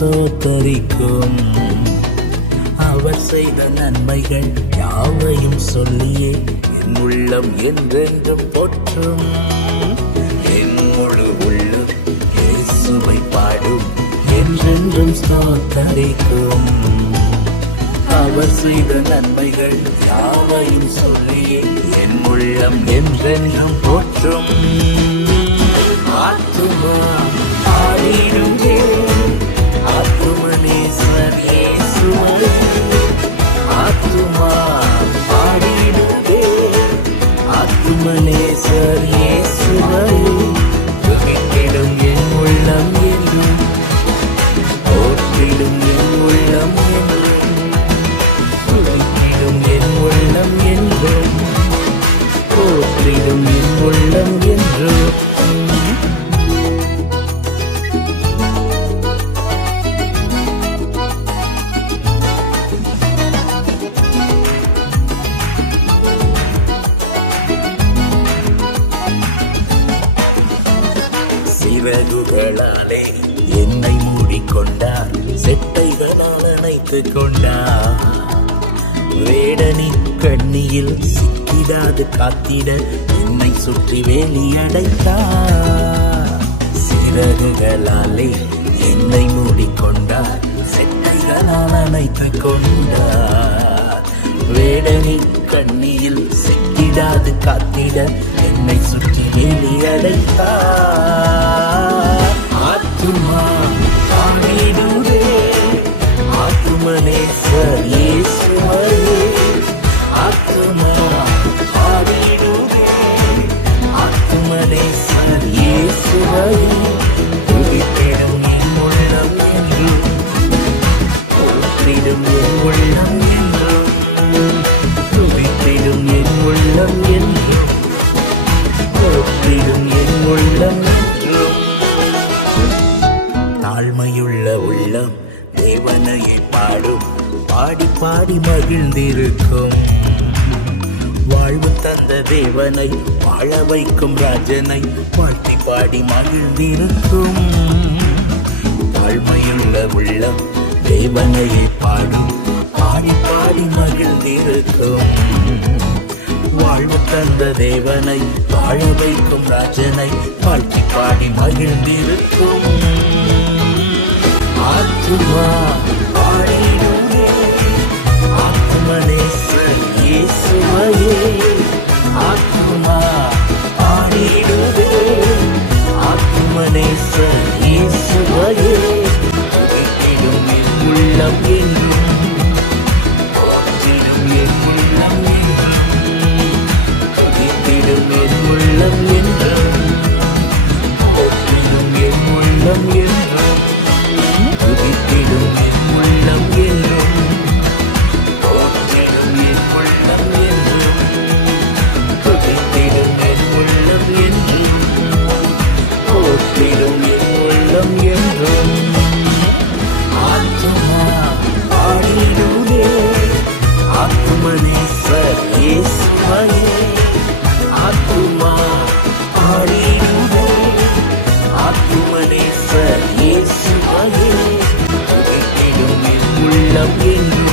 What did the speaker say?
ஸ்தோத்தரிக்கும் அவர் செய்த நன்மைகள் யாவையும் சொல்லியே என் உள்ளம் என்றென்றும் போற்றும். என் முழு உள்ளம் இயேசுவை பாடும். என்றென்றும் ஸ்தோத்தரிக்கும். அவர் செய்த நன்மைகள் யாவையும் சொல்லியே என் உள்ளம் என்றென்றும் போற்றும். சிறகுகளாலே என்னை மூடிக்கொண்டார் செட்டைகளால் அணைத்துக் கொண்டார். வேடனின் கண்ணியில் சிக்கிடாது காத்திட என்னை சுற்றி வேலி அடைத்தார். சிறகுகளாலே என்னை மூடிக்கொண்டார் செட்டைகளால் அணைத்துக் கொண்டார். வேடனின் கண்ணியில் சிக்கிடாது காத்திட என்னை சுற்றி வேலி அடைத்தார். உள்ளம் தேவனையை பாடும். பாடி பாடி மகிழ்ந்திருக்கும். வாழ்வு தந்த தேவனை வாழ வைக்கும் ராஜனை வாழ்த்தி பாடி மகிழ்ந்திருக்கும். தாழ்மையுள்ள உள்ளம் தேவனையை பாடும். பாடி பாடி மகிழ்ந்திருக்கும். வாழ்வு தந்த தேவனை வாழ வைக்கும் ராஜனை வாழ்த்தி பாடி மகிழ்ந்திருக்கும். ஆத்துமா பாடிடுமே. ஆத்மனேஸ்வர் இயேசுவையே ஆத்துமா பாடிடுவே ஆத்மனேஸ்வர் இயேசுவையே துதித்திடும் என் உள்ளம் என்றும் போற்றிடும் என் உள்ளம் என்றும் துதித்திடும் என் உள்ளம் என்றும் போற்றிடும் என் உள்ளம் என்றும் 边。